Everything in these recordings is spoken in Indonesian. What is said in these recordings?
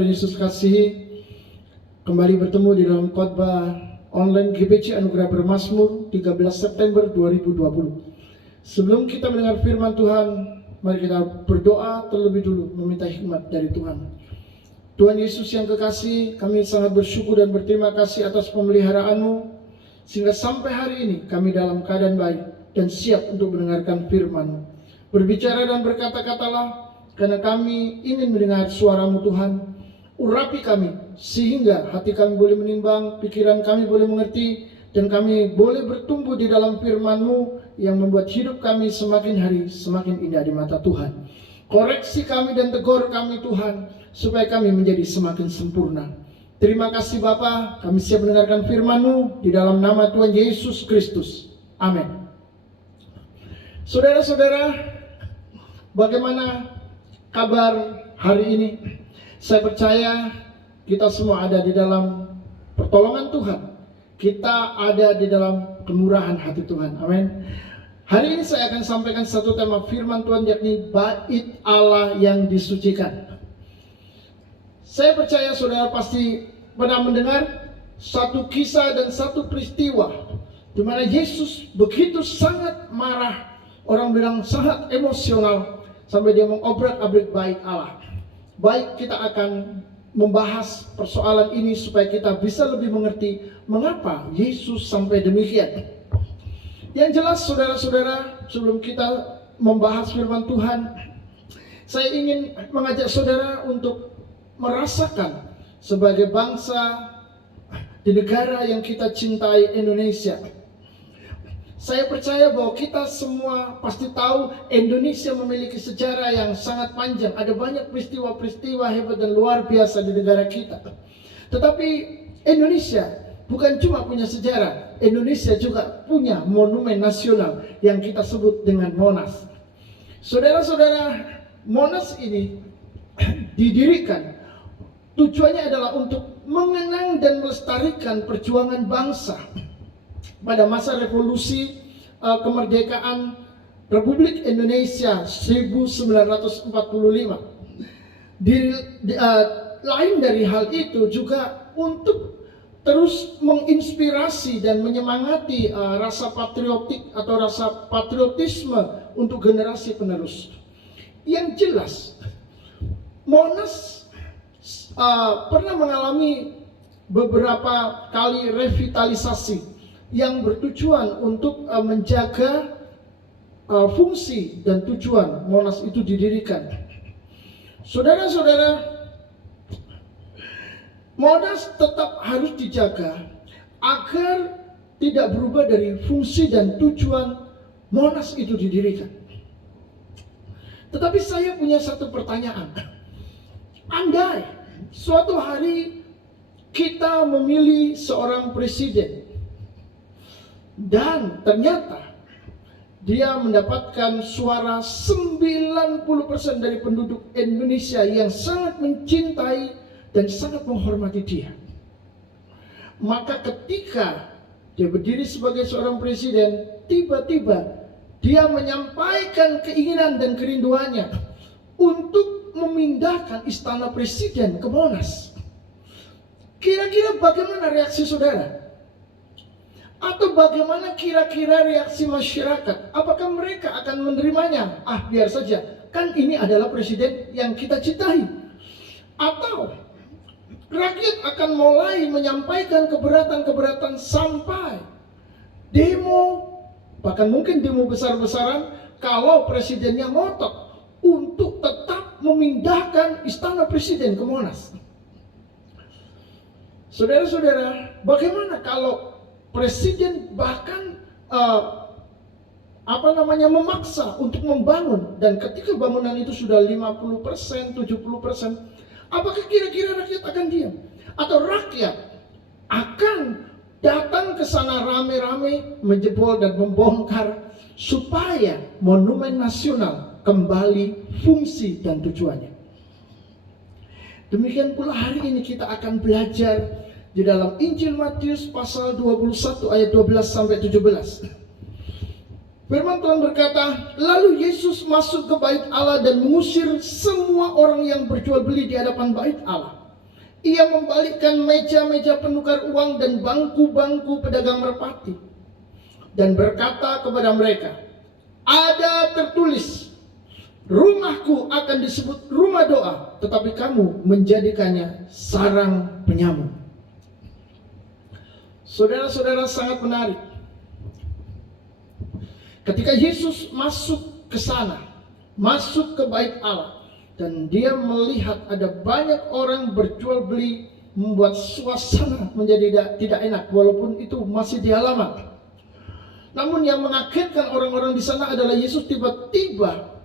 Tuhan Yesus kasihi, kembali bertemu di dalam khotbah online GBC Anugerah Bermazmur 13 September 2020. Sebelum kita mendengar firman Tuhan, mari kita berdoa terlebih dulu meminta hikmat dari Tuhan. Tuhan Yesus yang kekasih, kami sangat bersyukur dan berterima kasih atas pemeliharaan-Mu, sehingga sampai hari ini kami dalam keadaan baik dan siap untuk mendengarkan firman-Mu. Berbicara dan berkata-katalah, karena kami ingin mendengar suara-Mu Tuhan. Urapi kami sehingga hati kami boleh menimbang, pikiran kami boleh mengerti, dan kami boleh bertumbuh di dalam firman-Mu yang membuat hidup kami semakin hari semakin indah di mata Tuhan. Koreksi kami dan tegur kami Tuhan, supaya kami menjadi semakin sempurna. Terima kasih Bapa, kami siap mendengarkan firman-Mu di dalam nama Tuhan Yesus Kristus. Amin. Saudara-saudara, bagaimana kabar hari ini? Saya percaya kita semua ada di dalam pertolongan Tuhan. Kita ada di dalam kemurahan hati Tuhan. Amin. Hari ini saya akan sampaikan satu tema firman Tuhan, yakni bait Allah yang disucikan. Saya percaya saudara pasti pernah mendengar satu kisah dan satu peristiwa di mana Yesus begitu sangat marah, orang bilang sangat emosional, sampai dia mengobrak-abrik bait Allah. Baik, kita akan membahas persoalan ini supaya kita bisa lebih mengerti mengapa Yesus sampai demikian. Yang jelas saudara-saudara, sebelum kita membahas firman Tuhan, saya ingin mengajak saudara untuk merasakan sebagai bangsa di negara yang kita cintai, Indonesia. Saya percaya bahwa kita semua pasti tahu Indonesia memiliki sejarah yang sangat panjang. Ada banyak peristiwa-peristiwa hebat dan luar biasa di negara kita. Tetapi Indonesia bukan cuma punya sejarah, Indonesia juga punya monumen nasional yang kita sebut dengan Monas. Saudara-saudara, Monas ini didirikan, tujuannya adalah untuk mengenang dan melestarikan perjuangan bangsa pada masa revolusi kemerdekaan Republik Indonesia 1945. Lain dari hal itu juga untuk terus menginspirasi dan menyemangati rasa patriotik atau rasa patriotisme untuk generasi penerus. Yang jelas, Monas pernah mengalami beberapa kali revitalisasi yang bertujuan untuk menjaga fungsi dan tujuan Monas itu didirikan. Saudara-saudara, Monas tetap harus dijaga agar tidak berubah dari fungsi dan tujuan Monas itu didirikan. Tetapi saya punya satu pertanyaan. Andai suatu hari kita memilih seorang presiden dan ternyata dia mendapatkan suara 90% dari penduduk Indonesia yang sangat mencintai dan sangat menghormati dia. Maka ketika dia berdiri sebagai seorang presiden, tiba-tiba dia menyampaikan keinginan dan kerinduannya untuk memindahkan istana presiden ke Monas. Kira-kira bagaimana reaksi saudara? Atau bagaimana kira-kira reaksi masyarakat? Apakah mereka akan menerimanya? Biar saja, kan ini adalah presiden yang kita cintai. Atau rakyat akan mulai menyampaikan keberatan-keberatan sampai demo, bahkan mungkin demo besar-besaran kalau presidennya ngotot untuk tetap memindahkan istana presiden ke Monas. Saudara-saudara, bagaimana kalau presiden bahkan memaksa untuk membangun, dan ketika bangunan itu sudah 50%, 70%, apakah kira-kira rakyat akan diam? Atau rakyat akan datang ke sana rame-rame menjebol dan membongkar supaya monumen nasional kembali fungsi dan tujuannya? Demikian pula hari ini kita akan belajar di dalam Injil Matius pasal 21 ayat 12 sampai 17. Firman Tuhan berkata, lalu Yesus masuk ke bait Allah dan mengusir semua orang yang berjual beli di hadapan bait Allah. Ia membalikkan meja-meja penukar uang dan bangku-bangku pedagang merpati, dan berkata kepada mereka, ada tertulis, rumahku akan disebut rumah doa, tetapi kamu menjadikannya sarang penyamun. Saudara-saudara, sangat menarik. Ketika Yesus masuk ke sana, masuk ke bait Allah, dan dia melihat ada banyak orang berjual beli, membuat suasana menjadi tidak enak, walaupun itu masih di halaman. Namun yang mengagetkan orang-orang di sana adalah Yesus tiba-tiba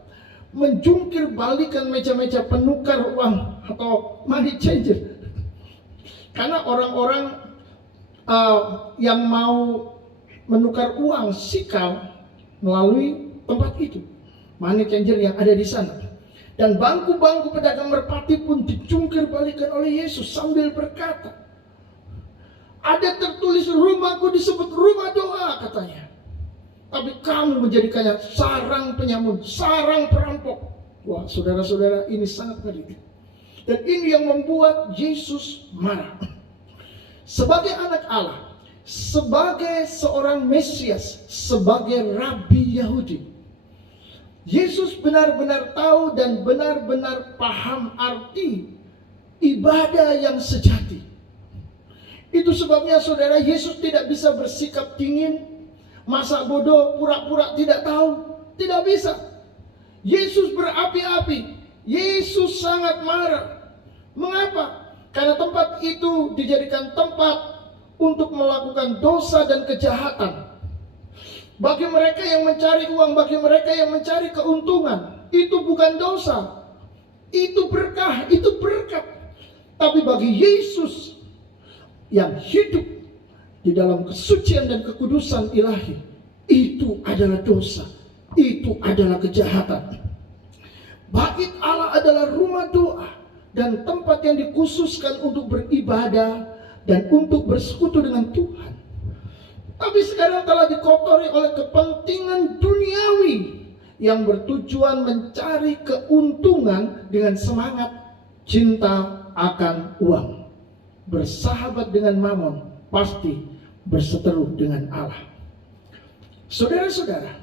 menjungkir balikan meja-meja penukar uang atau money changer. Karena orang-orang yang mau menukar uang sikal melalui tempat itu, money changer yang ada di sana. Dan bangku-bangku pedagang merpati pun dijungkir balikan oleh Yesus sambil berkata, ada tertulis rumahku disebut rumah doa, katanya, tapi kamu menjadikannya sarang penyamun, sarang perampok. Wah, saudara-saudara, ini sangat ngeri. Dan ini yang membuat Yesus marah. Sebagai anak Allah, sebagai seorang Mesias, sebagai Rabi Yahudi, Yesus benar-benar tahu dan benar-benar paham arti ibadah yang sejati. Itu sebabnya saudara, Yesus tidak bisa bersikap dingin, masa bodoh, pura-pura tidak tahu. Tidak bisa. Yesus berapi-api. Yesus sangat marah. Mengapa? Karena tempat itu dijadikan tempat untuk melakukan dosa dan kejahatan. Bagi mereka yang mencari uang, bagi mereka yang mencari keuntungan, itu bukan dosa, itu berkah, itu berkat. Tapi bagi Yesus yang hidup di dalam kesucian dan kekudusan ilahi, itu adalah dosa, itu adalah kejahatan. Bait Allah adalah rumah doa dan tempat yang dikhususkan untuk beribadah dan untuk bersekutu dengan Tuhan. Tapi sekarang telah dikotori oleh kepentingan duniawi yang bertujuan mencari keuntungan dengan semangat cinta akan uang. Bersahabat dengan Mamon pasti berseteru dengan Allah. Saudara-saudara,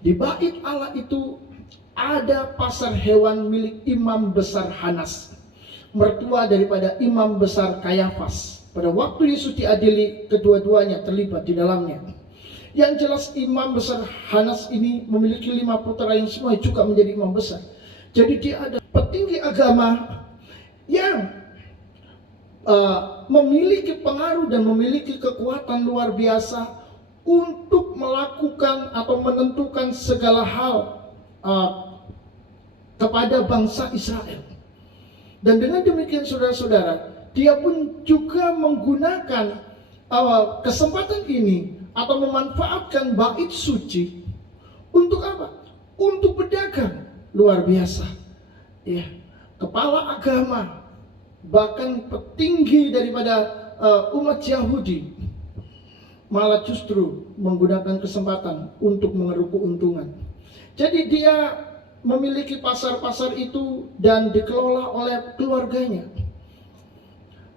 di bait Allah itu ada pasar hewan milik imam besar Hanas, mertua daripada imam besar Kayafas. Pada waktu Yesus diadili, kedua-duanya terlibat di dalamnya. Yang jelas imam besar Hanas ini memiliki 5 putra yang semua juga menjadi imam besar. Jadi dia ada petinggi agama yang memiliki pengaruh dan memiliki kekuatan luar biasa untuk melakukan atau menentukan segala hal kepada bangsa Israel. Dan dengan demikian saudara-saudara, dia pun juga menggunakan kesempatan ini atau memanfaatkan bait suci untuk apa? Untuk berdagang luar biasa. Ya, kepala agama, bahkan petinggi daripada umat Yahudi, malah justru menggunakan kesempatan untuk mengeruk keuntungan. Jadi dia memiliki pasar-pasar itu dan dikelola oleh keluarganya.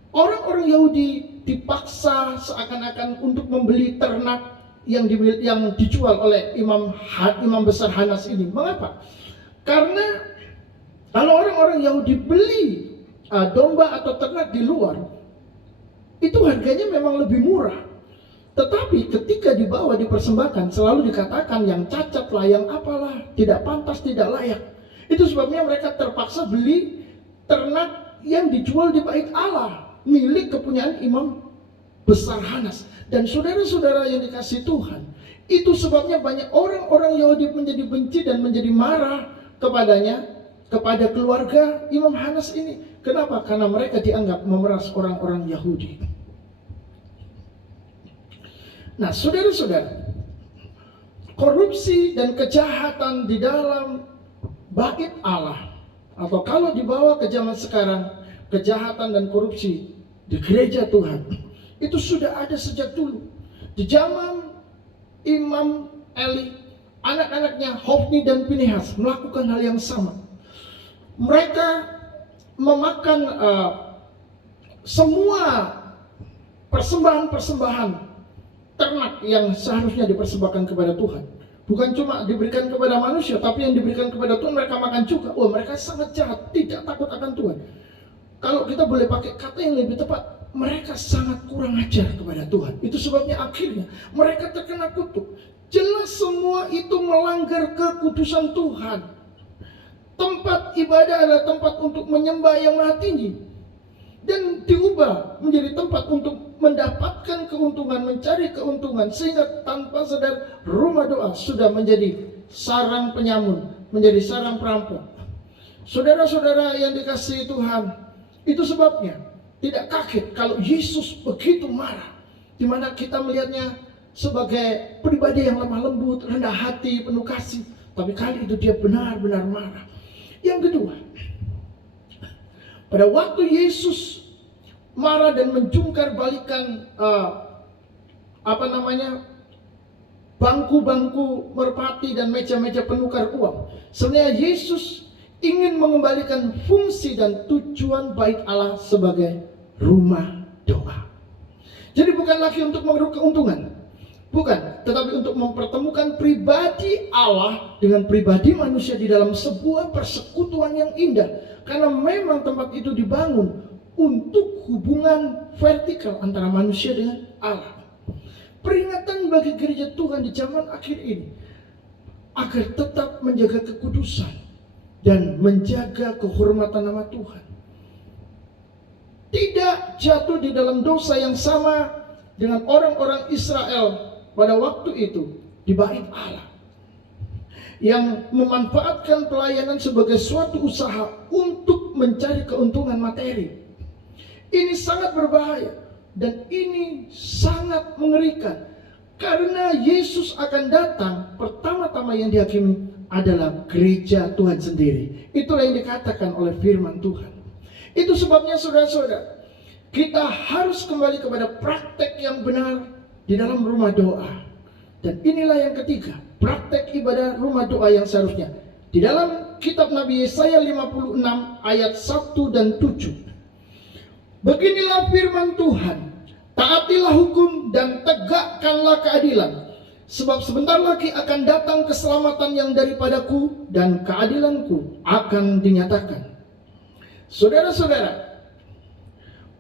Orang-orang Yahudi dipaksa seakan-akan untuk membeli ternak yang dijual oleh imam besar Hanas ini. Mengapa? Karena kalau orang-orang Yahudi beli domba atau ternak di luar, itu harganya memang lebih murah. Tetapi ketika dibawa dipersembahkan, selalu dikatakan yang cacat lah, yang apalah, tidak pantas, tidak layak. Itu sebabnya mereka terpaksa beli ternak yang dijual di bait Allah, milik kepunyaan imam besar Hanas. Dan saudara-saudara yang dikasihi Tuhan, itu sebabnya banyak orang-orang Yahudi menjadi benci dan menjadi marah kepadanya, kepada keluarga imam Hanas ini. Kenapa? Karena mereka dianggap memeras orang-orang Yahudi. Nah, saudara-saudara, korupsi dan kejahatan di dalam bait Allah, atau kalau dibawa ke zaman sekarang, kejahatan dan korupsi di gereja Tuhan, itu sudah ada sejak dulu. Di zaman Imam Eli, anak-anaknya Hofni dan Pinehas melakukan hal yang sama. Mereka memakan semua persembahan-persembahan ternak yang seharusnya dipersembahkan kepada Tuhan bukan cuma diberikan kepada manusia, tapi yang diberikan kepada Tuhan mereka makan juga. Wah, mereka sangat jahat, tidak takut akan Tuhan. Kalau kita boleh pakai kata yang lebih tepat, mereka sangat kurang ajar kepada Tuhan. Itu sebabnya akhirnya mereka terkena kutuk. Jelas semua itu melanggar kekudusan Tuhan. Tempat ibadah adalah tempat untuk menyembah yang maha tinggi, dan diubah menjadi tempat untuk mendapatkan keuntungan, mencari keuntungan, sehingga tanpa sadar rumah doa sudah menjadi sarang penyamun, menjadi sarang perampok. Saudara-saudara yang dikasihi Tuhan, itu sebabnya tidak kaget kalau Yesus begitu marah, di mana kita melihatnya sebagai pribadi yang lemah lembut, rendah hati, penuh kasih, tapi kali itu dia benar-benar marah. Yang kedua, pada waktu Yesus marah dan menjungkar balikan bangku-bangku merpati dan meja-meja penukar uang, sebenarnya Yesus ingin mengembalikan fungsi dan tujuan bait Allah sebagai rumah doa. Jadi bukan lagi untuk mengeruk keuntungan, bukan, tetapi untuk mempertemukan pribadi Allah dengan pribadi manusia di dalam sebuah persekutuan yang indah. Karena memang tempat itu dibangun untuk hubungan vertikal antara manusia dengan Allah. Peringatan bagi gereja Tuhan di zaman akhir ini agar tetap menjaga kekudusan dan menjaga kehormatan nama Tuhan. Tidak jatuh di dalam dosa yang sama dengan orang-orang Israel pada waktu itu di bait Allah, yang memanfaatkan pelayanan sebagai suatu usaha untuk mencari keuntungan materi. Ini sangat berbahaya dan ini sangat mengerikan, karena Yesus akan datang, pertama-tama yang dihakimi adalah gereja Tuhan sendiri. Itulah yang dikatakan oleh firman Tuhan. Itu sebabnya saudara-saudara, kita harus kembali kepada praktek yang benar di dalam rumah doa. Dan inilah yang ketiga, praktek ibadah rumah doa yang seharusnya. Di dalam kitab Nabi Yesaya 56 ayat 1 dan 7. Beginilah firman Tuhan, taatilah hukum dan tegakkanlah keadilan, sebab sebentar lagi akan datang keselamatan yang daripadaku dan keadilanku akan dinyatakan. Saudara-saudara,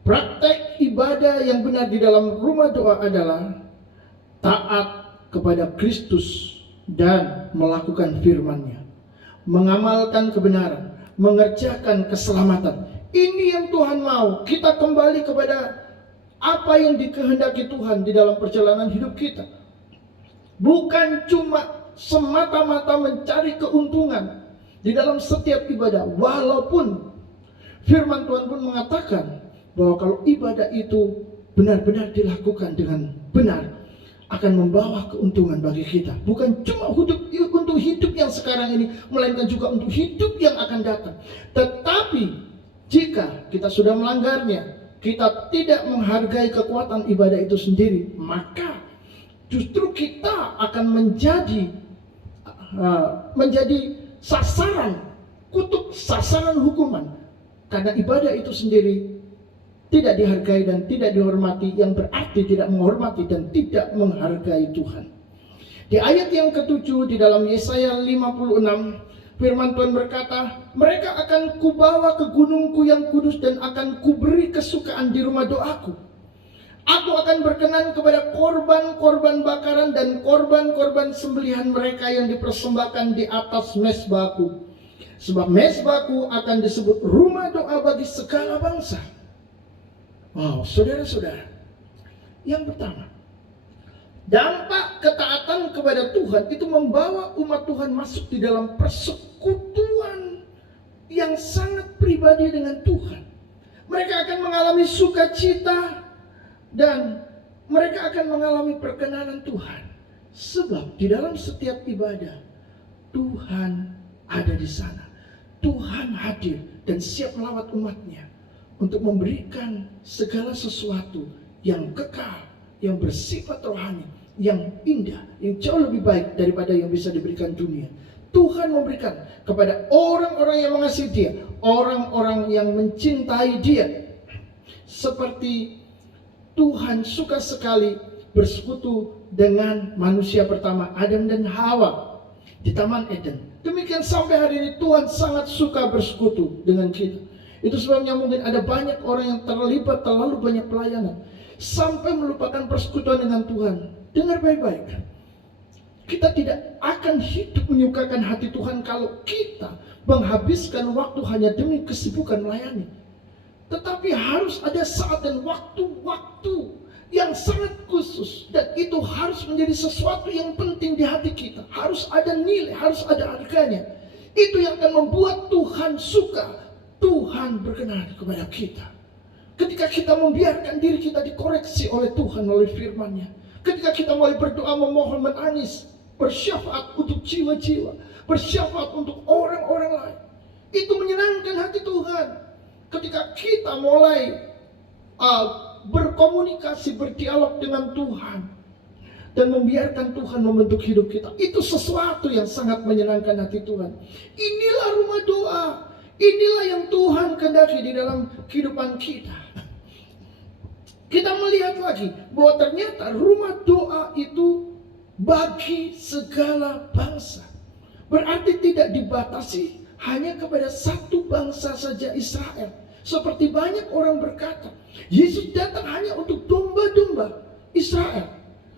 praktek ibadah yang benar di dalam rumah doa adalah taat kepada Kristus dan melakukan firman-Nya, mengamalkan kebenaran, mengerjakan keselamatan. Ini yang Tuhan mau. Kita kembali kepada apa yang dikehendaki Tuhan di dalam perjalanan hidup kita. Bukan cuma semata-mata mencari keuntungan di dalam setiap ibadah. Walaupun firman Tuhan pun mengatakan bahwa kalau ibadah itu benar-benar dilakukan dengan benar, akan membawa keuntungan bagi kita. Bukan cuma untuk hidup yang sekarang ini, melainkan juga untuk hidup yang akan datang. Tetapi jika kita sudah melanggarnya, kita tidak menghargai kekuatan ibadah itu sendiri, maka justru kita akan menjadi sasaran kutuk, sasaran hukuman. Karena ibadah itu sendiri tidak dihargai dan tidak dihormati, yang berarti tidak menghormati dan tidak menghargai Tuhan. Di ayat yang ke-7 di dalam Yesaya 56, firman Tuhan berkata, mereka akan kubawa ke gunungku yang kudus dan akan kuberi kesukaan di rumah doaku. Aku akan berkenan kepada korban-korban bakaran dan korban-korban sembelihan mereka yang dipersembahkan di atas mezbahku. Sebab mezbahku akan disebut rumah doa bagi segala bangsa. Wow, saudara-saudara, yang pertama, dampak ketaatan kepada Tuhan itu membawa umat Tuhan masuk di dalam persekutuan yang sangat pribadi dengan Tuhan. Mereka akan mengalami sukacita dan mereka akan mengalami perkenanan Tuhan. Sebab di dalam setiap ibadah, Tuhan ada di sana. Tuhan hadir dan siap melawat umatnya untuk memberikan segala sesuatu yang kekal, yang bersifat rohani, yang indah, yang jauh lebih baik daripada yang bisa diberikan dunia. Tuhan memberikan kepada orang-orang yang mengasihi Dia, orang-orang yang mencintai Dia. seperti Tuhan suka sekali bersekutu dengan manusia pertama, Adam dan Hawa di Taman Eden. Demikian sampai hari ini Tuhan sangat suka bersekutu dengan kita. Itu sebabnya mungkin ada banyak orang yang terlibat terlalu banyak pelayanan sampai melupakan persekutuan dengan Tuhan. Dengar baik-baik. Kita tidak akan hidup menyukakan hati Tuhan kalau kita menghabiskan waktu hanya demi kesibukan melayani. Tetapi harus ada saat dan waktu-waktu yang sangat khusus, dan itu harus menjadi sesuatu yang penting di hati kita. Harus ada nilai, harus ada harganya. Itu yang akan membuat Tuhan suka, Tuhan berkenan kepada kita. Ketika kita membiarkan diri kita dikoreksi oleh Tuhan oleh firman-Nya, ketika kita mulai berdoa, memohon, menangis, bersyafaat untuk jiwa-jiwa, bersyafaat untuk orang-orang lain, itu menyenangkan hati Tuhan. Ketika kita mulai berkomunikasi, berdialog dengan Tuhan, dan membiarkan Tuhan membentuk hidup kita, itu sesuatu yang sangat menyenangkan hati Tuhan. Inilah rumah doa, inilah yang Tuhan kehendaki di dalam kehidupan kita. Kita melihat lagi bahwa ternyata rumah doa itu bagi segala bangsa. Berarti tidak dibatasi hanya kepada satu bangsa saja, Israel. Seperti banyak orang berkata, Yesus datang hanya untuk domba-domba Israel.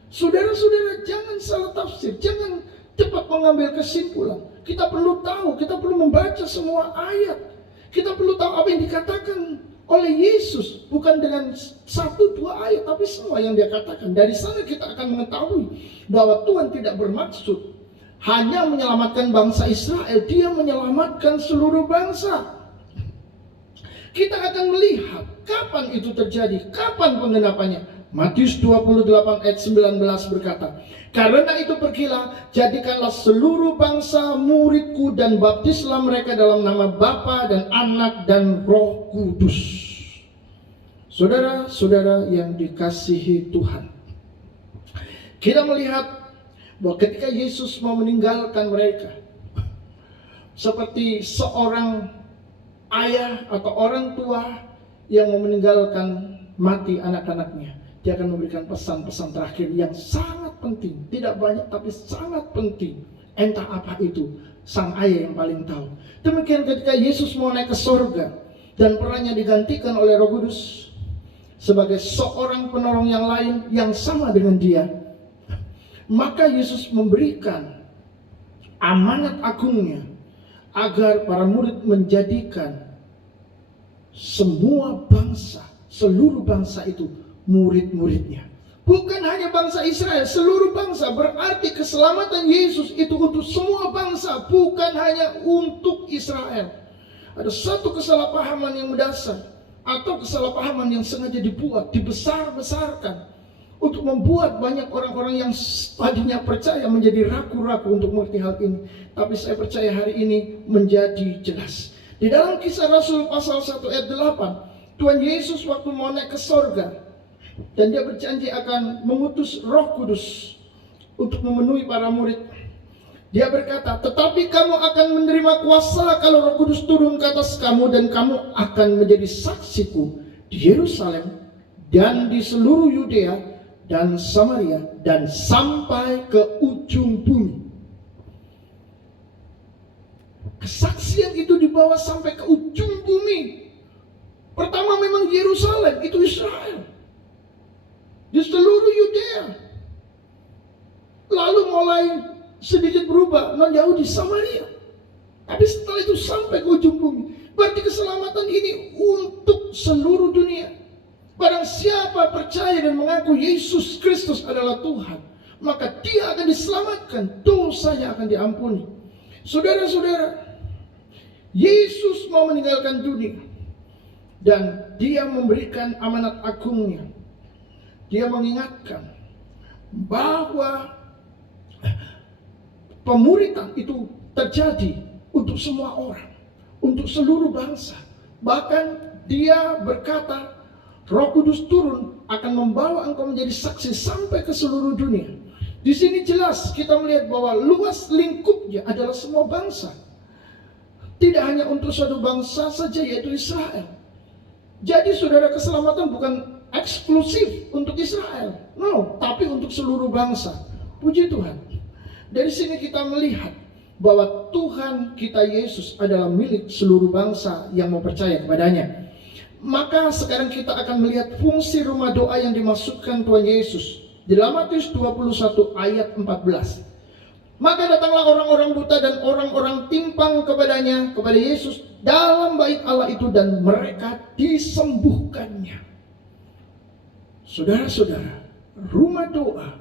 Saudara-saudara, jangan salah tafsir, jangan cepat mengambil kesimpulan. Kita perlu tahu, kita perlu membaca semua ayat. Kita perlu tahu apa yang dikatakan oleh Yesus, bukan dengan satu dua ayat, tapi semua yang dia katakan. Dari sana kita akan mengetahui bahwa Tuhan tidak bermaksud hanya menyelamatkan bangsa Israel, Dia menyelamatkan seluruh bangsa. Kita akan melihat kapan itu terjadi, kapan penggenapannya. Matius 28 ayat 19 berkata, karena itu pergilah, jadikanlah seluruh bangsa muridku dan baptislah mereka dalam nama Bapa dan Anak dan Roh Kudus. Saudara-saudara yang dikasihi Tuhan, kita melihat bahwa ketika Yesus mau meninggalkan mereka, seperti seorang ayah atau orang tua yang mau meninggalkan mati anak-anaknya, dia akan memberikan pesan-pesan terakhir yang sangat penting. Tidak banyak tapi sangat penting. Entah apa itu, sang ayah yang paling tahu. Demikian ketika Yesus mau naik ke sorga dan perannya digantikan oleh Roh Kudus sebagai seorang penolong yang lain yang sama dengan dia, maka Yesus memberikan amanat agungnya agar para murid menjadikan semua bangsa, seluruh bangsa itu murid-muridnya. Bukan hanya bangsa Israel, seluruh bangsa. Berarti keselamatan Yesus itu untuk semua bangsa, bukan hanya untuk Israel. Ada satu kesalahpahaman yang mendasar, atau kesalahpahaman yang sengaja dibuat, dibesar-besarkan, untuk membuat banyak orang-orang yang tadinya percaya menjadi ragu-ragu untuk mengerti hal ini. Tapi saya percaya hari ini menjadi jelas. Di dalam Kisah Rasul pasal 1 ayat 8, Tuhan Yesus waktu mau naik ke sorga, dan dia berjanji akan mengutus Roh Kudus untuk memenuhi para murid. Dia berkata, tetapi kamu akan menerima kuasa kalau Roh Kudus turun ke atas kamu, dan kamu akan menjadi saksiku di Yerusalem dan di seluruh Yudea dan Samaria dan sampai ke ujung bumi. Kesaksian itu dibawa sampai ke ujung bumi. Pertama memang Yerusalem, itu Israel, di seluruh Yudea. Lalu mulai sedikit berubah, jauh di Samaria. Tapi setelah itu sampai ke ujung bumi. Berarti keselamatan ini untuk seluruh dunia. Barang siapa percaya dan mengaku Yesus Kristus adalah Tuhan, maka dia akan diselamatkan, dosanya akan diampuni. Saudara-saudara, Yesus mau meninggalkan dunia, dan dia memberikan amanat agungnya. Dia mengingatkan bahwa pemuridan itu terjadi untuk semua orang, untuk seluruh bangsa. Bahkan dia berkata, Roh Kudus turun akan membawa engkau menjadi saksi sampai ke seluruh dunia. Di sini jelas kita melihat bahwa luas lingkupnya adalah semua bangsa. Tidak hanya untuk suatu bangsa saja, yaitu Israel. Jadi saudara, keselamatan bukan eksklusif untuk Israel, no, tapi untuk seluruh bangsa. Puji Tuhan. Dari sini kita melihat bahwa Tuhan kita Yesus adalah milik seluruh bangsa yang mau percaya kepadanya. Maka sekarang kita akan melihat fungsi rumah doa yang dimaksudkan Tuhan Yesus di dalam Matius 21 ayat 14. Maka datanglah orang-orang buta dan orang-orang timpang kepadanya, kepada Yesus dalam bait Allah itu, dan mereka disembuhkannya. Saudara-saudara, rumah doa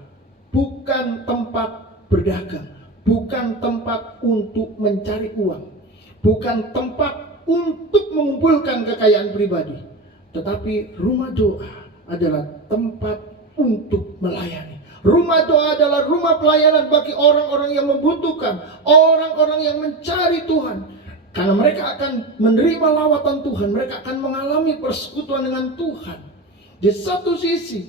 bukan tempat berdagang, bukan tempat untuk mencari uang, bukan tempat untuk mengumpulkan kekayaan pribadi, tetapi rumah doa adalah tempat untuk melayani. Rumah doa adalah rumah pelayanan bagi orang-orang yang membutuhkan, orang-orang yang mencari Tuhan. Karena mereka akan menerima lawatan Tuhan, mereka akan mengalami persekutuan dengan Tuhan. Di satu sisi,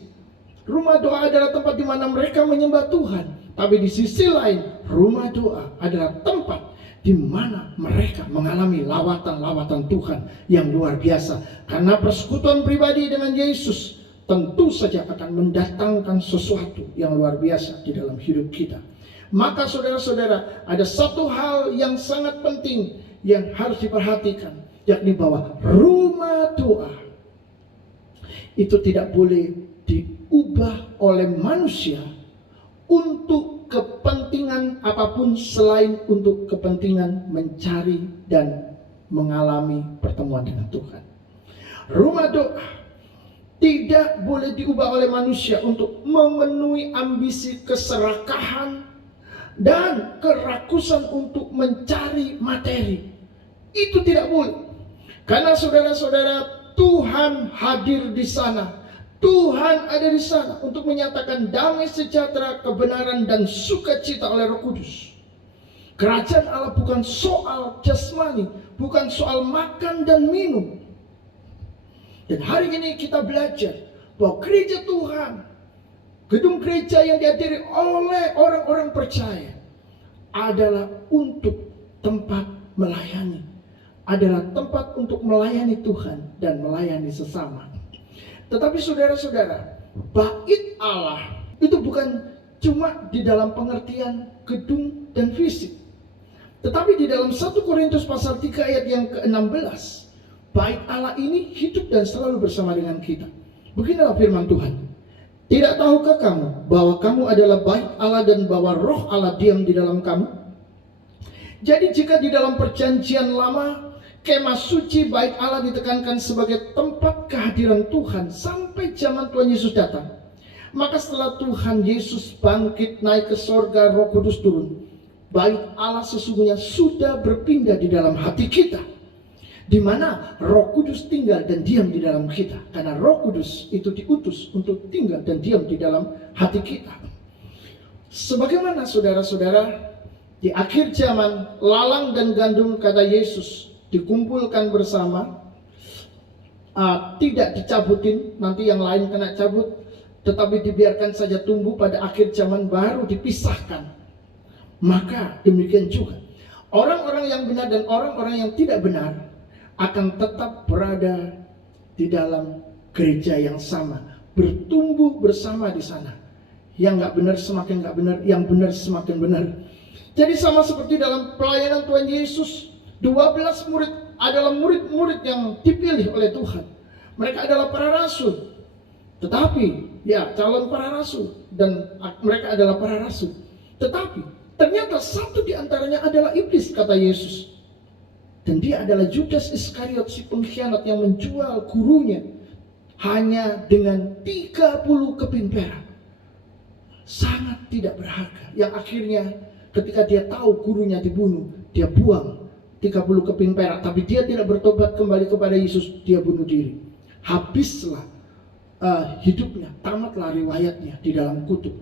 rumah doa adalah tempat di mana mereka menyembah Tuhan. Tapi di sisi lain, rumah doa adalah tempat di mana mereka mengalami lawatan-lawatan Tuhan yang luar biasa. Karena persekutuan pribadi dengan Yesus tentu saja akan mendatangkan sesuatu yang luar biasa di dalam hidup kita. Maka saudara-saudara, ada satu hal yang sangat penting yang harus diperhatikan, yakni bahwa rumah doa itu tidak boleh diubah oleh manusia untuk kepentingan apapun selain untuk kepentingan mencari dan mengalami pertemuan dengan Tuhan. Rumah doa tidak boleh diubah oleh manusia untuk memenuhi ambisi keserakahan dan kerakusan untuk mencari materi. Itu tidak boleh. Karena saudara-saudara, Tuhan hadir di sana. Tuhan ada di sana untuk menyatakan damai sejahtera, kebenaran dan sukacita oleh Roh Kudus. Kerajaan Allah bukan soal jasmani, bukan soal makan dan minum. Dan hari ini kita belajar bahwa gereja Tuhan, gedung gereja yang dihadiri oleh orang-orang percaya adalah untuk tempat melayani, adalah tempat untuk melayani Tuhan dan melayani sesama. Tetapi saudara-saudara, bait Allah itu bukan cuma di dalam pengertian gedung dan fisik, tetapi di dalam 1 Korintus pasal 3 ayat yang ke-16, bait Allah ini hidup dan selalu bersama dengan kita. Beginilah firman Tuhan. Tidak tahukah kamu bahwa kamu adalah bait Allah dan bahwa Roh Allah diam di dalam kamu? Jadi jika di dalam perjanjian lama, kemah suci bait Allah ditekankan sebagai tempat kehadiran Tuhan sampai zaman Tuhan Yesus datang, maka setelah Tuhan Yesus bangkit naik ke sorga, Roh Kudus turun, bait Allah sesungguhnya sudah berpindah di dalam hati kita, di mana Roh Kudus tinggal dan diam di dalam kita. Karena Roh Kudus itu diutus untuk tinggal dan diam di dalam hati kita. Sebagaimana saudara-saudara, di akhir zaman lalang dan gandum, kata Yesus, dikumpulkan bersama, tidak dicabutin, nanti yang lain kena cabut, tetapi dibiarkan saja tumbuh, pada akhir zaman baru dipisahkan. Maka demikian juga orang-orang yang benar dan orang-orang yang tidak benar akan tetap berada di dalam gereja yang sama, bertumbuh bersama di sana. Yang nggak benar semakin nggak benar, yang benar semakin benar. Jadi sama seperti dalam pelayanan Tuhan Yesus, 12 murid adalah murid-murid yang dipilih oleh Tuhan. Mereka adalah para rasul, tetapi ya calon para rasul, dan mereka adalah para rasul. Tetapi ternyata satu di antaranya adalah iblis, kata Yesus. Dan dia adalah Judas Iskariot, si pengkhianat yang menjual gurunya hanya dengan 30 keping perak. Sangat tidak berharga. Yang akhirnya ketika dia tahu gurunya dibunuh, dia buang 30 keping perak. Tapi dia tidak bertobat kembali kepada Yesus, dia bunuh diri. Habislah hidupnya, tamatlah riwayatnya di dalam kutub.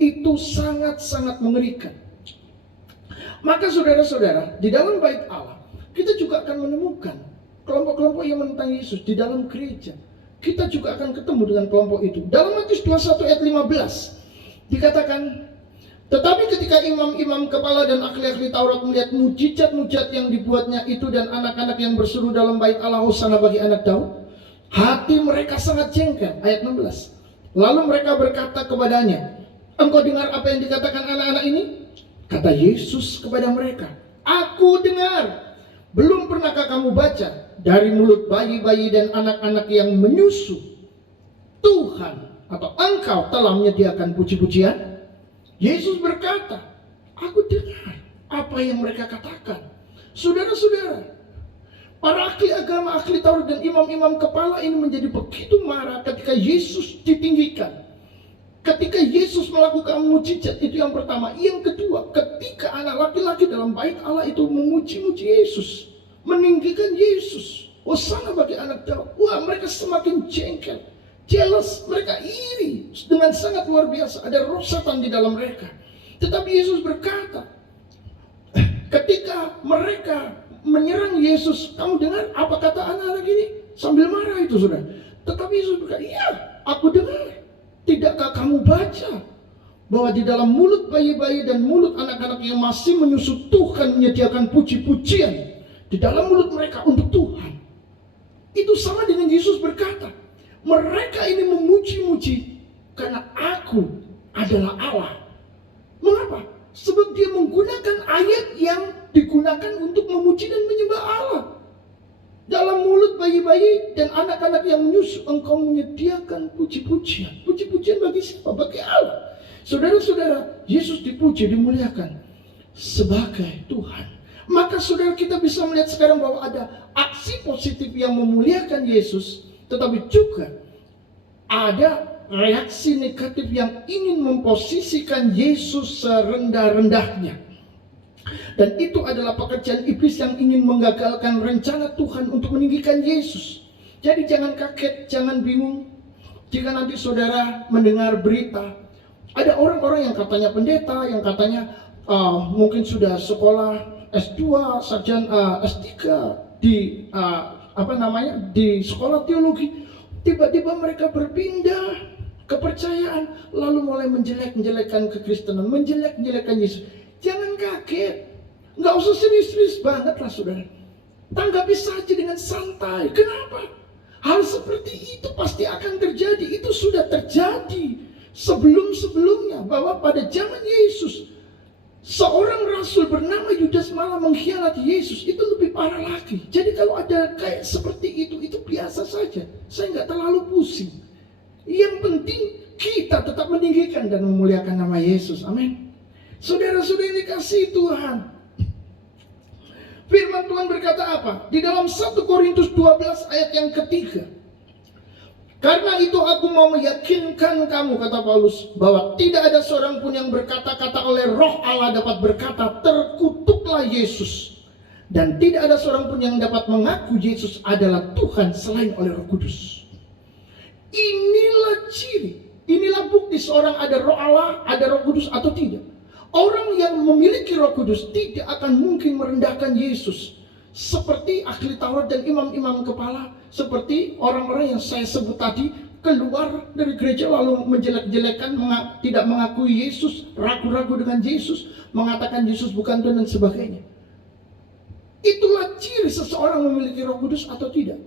Itu sangat-sangat mengerikan. Maka saudara-saudara, di dalam bait Allah kita juga akan menemukan kelompok-kelompok yang menentang Yesus di dalam gereja. Kita juga akan ketemu dengan kelompok itu. Dalam Matius 21 ayat 15 dikatakan, tetapi ketika imam-imam kepala dan ahli-ahli Taurat melihat mujizat-mujizat yang dibuatnya itu dan anak-anak yang berseru dalam bait Allah, Hosana bagi anak Daud, Hati mereka sangat jengkel. Ayat 16. Lalu mereka berkata kepadanya, engkau dengar apa yang dikatakan anak-anak ini? Kata Yesus kepada mereka, aku dengar. Belum pernahkah kamu baca, dari mulut bayi-bayi dan anak-anak yang menyusu, Tuhan atau engkau telah menyediakan puji-pujian? Yesus berkata, aku dengar apa yang mereka katakan. Saudara-saudara, para ahli agama, ahli Taurat dan imam-imam kepala ini menjadi begitu marah ketika Yesus ditinggikan. Ketika Yesus melakukan mujizat, itu yang pertama. Yang kedua, ketika anak laki-laki dalam bait Allah itu memuji-muji Yesus, meninggikan Yesus, hosana bagi anak Daud. Wah, mereka semakin jengkel, jealous, mereka iri dengan sangat luar biasa. Ada roh setan di dalam mereka. Tetapi Yesus berkata, ketika mereka menyerang Yesus, kamu dengar apa kata anak-anak ini? Sambil marah itu, saudara. Tetapi Yesus berkata, iya, aku dengar. Tidakkah kamu baca bahwa di dalam mulut bayi-bayi dan mulut anak-anak yang masih menyusu, Tuhan menyediakan puji-pujian di dalam mulut mereka untuk Tuhan. Itu sama dengan Yesus berkata, mereka ini memuji-muji karena aku adalah Allah. Mengapa? Sebab dia menggunakan ayat yang digunakan untuk memuji dan menyembah Allah. Dalam mulut bayi-bayi dan anak-anak yang menyusu, engkau menyediakan puji-pujian. Puji-pujian bagi siapa? Bagi Allah. Saudara-saudara, Yesus dipuji, dimuliakan sebagai Tuhan. Maka saudara, kita bisa melihat sekarang bahwa ada aksi positif yang memuliakan Yesus, tetapi juga ada reaksi negatif yang ingin memposisikan Yesus serendah-rendahnya. Dan itu adalah pekerjaan iblis yang ingin menggagalkan rencana Tuhan untuk meninggikan Yesus. Jadi jangan kaget, jangan bingung jika nanti saudara mendengar berita ada orang-orang yang katanya pendeta, yang katanya mungkin sudah sekolah S2, sarjana S3 di di sekolah teologi, tiba-tiba mereka berpindah kepercayaan lalu mulai menjelek-jelekan kekristenan, menjelek-jelekan Yesus. Jangan kaget. Nggak usah serius-serius banget lah, saudara. Tanggapi saja dengan santai. Kenapa? Hal seperti itu pasti akan terjadi. Itu sudah terjadi sebelum-sebelumnya. Bahwa pada zaman Yesus, seorang rasul bernama Yudas malah mengkhianati Yesus. Itu lebih parah lagi. Jadi kalau ada kayak seperti itu biasa saja. Saya nggak terlalu pusing. Yang penting kita tetap meninggikan dan memuliakan nama Yesus. Amin. Saudara-saudara yang dikasihi Tuhan, firman Tuhan berkata apa? Di dalam 1 Korintus 12 ayat yang ketiga. Karena itu aku mau meyakinkan kamu, kata Paulus, bahwa tidak ada seorang pun yang berkata-kata oleh Roh Allah dapat berkata, terkutuklah Yesus. Dan tidak ada seorang pun yang dapat mengaku Yesus adalah Tuhan selain oleh Roh Kudus. Inilah ciri, inilah bukti seorang ada Roh Allah, ada Roh Kudus atau tidak. Orang yang memiliki Roh Kudus tidak akan mungkin merendahkan Yesus seperti ahli Taurat dan imam-imam kepala, seperti orang-orang yang saya sebut tadi, keluar dari gereja lalu menjelek-jelekan, tidak mengakui Yesus, ragu-ragu dengan Yesus, mengatakan Yesus bukan Tuhan dan sebagainya. Itulah ciri seseorang memiliki Roh Kudus atau tidak.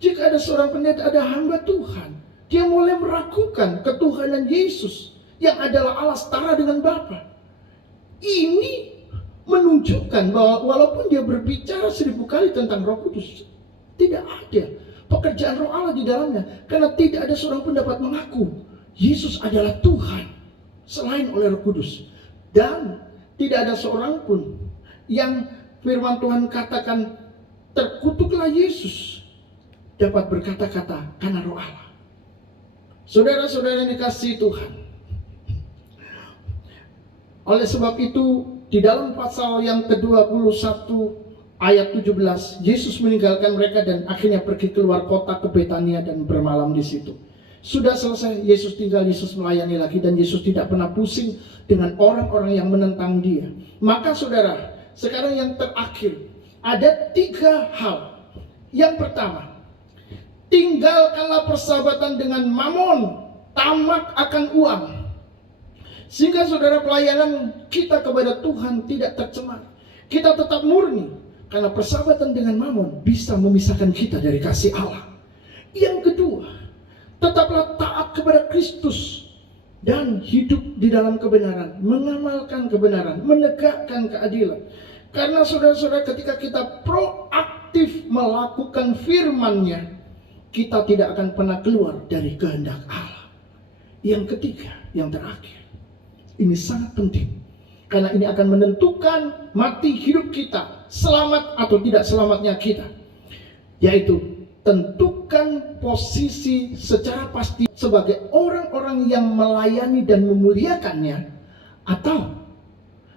Jika ada seorang pendeta, ada hamba Tuhan, dia mulai meragukan ketuhanan Yesus yang adalah Allah setara dengan Bapa. Ini menunjukkan bahwa walaupun dia berbicara 1000 kali tentang Roh Kudus, tidak ada pekerjaan Roh Allah di dalamnya, karena tidak ada seorang pun dapat mengaku Yesus adalah Tuhan selain oleh Roh Kudus. Dan tidak ada seorang pun yang firman Tuhan katakan terkutuklah Yesus dapat berkata-kata karena Roh Allah. Saudara-saudara yang dikasihi Tuhan, oleh sebab itu di dalam pasal yang ke-21 ayat 17, Yesus meninggalkan mereka dan akhirnya pergi keluar kota ke Betania dan bermalam di situ. Sudah selesai, Yesus tinggal, Yesus melayani lagi, dan Yesus tidak pernah pusing dengan orang-orang yang menentang dia. Maka saudara, sekarang yang terakhir, ada 3 hal. Yang pertama, tinggalkanlah persahabatan dengan mamon, tamak akan uang. Sehingga saudara, pelayanan kita kepada Tuhan tidak tercemar. Kita tetap murni, karena persahabatan dengan mamon bisa memisahkan kita dari kasih Allah. Yang kedua, tetaplah taat kepada Kristus dan hidup di dalam kebenaran, mengamalkan kebenaran, menegakkan keadilan. Karena saudara-saudara, ketika kita proaktif melakukan firman-Nya, kita tidak akan pernah keluar dari kehendak Allah. Yang ketiga, yang terakhir, ini sangat penting, karena ini akan menentukan mati hidup kita, selamat atau tidak selamatnya kita, yaitu tentukan posisi secara pasti sebagai orang-orang yang melayani dan memuliakannya, atau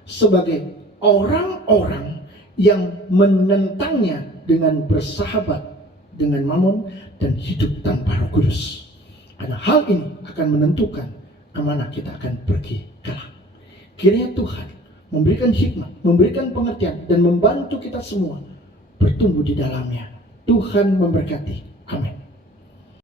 sebagai orang-orang yang menentangnya dengan bersahabat dengan Mamon dan hidup tanpa Roh Kudus. Karena hal ini akan menentukan kemana kita akan pergi kelak. Kiranya Tuhan memberikan hikmat, memberikan pengertian, dan membantu kita semua bertumbuh di dalamnya. Tuhan memberkati. Amin.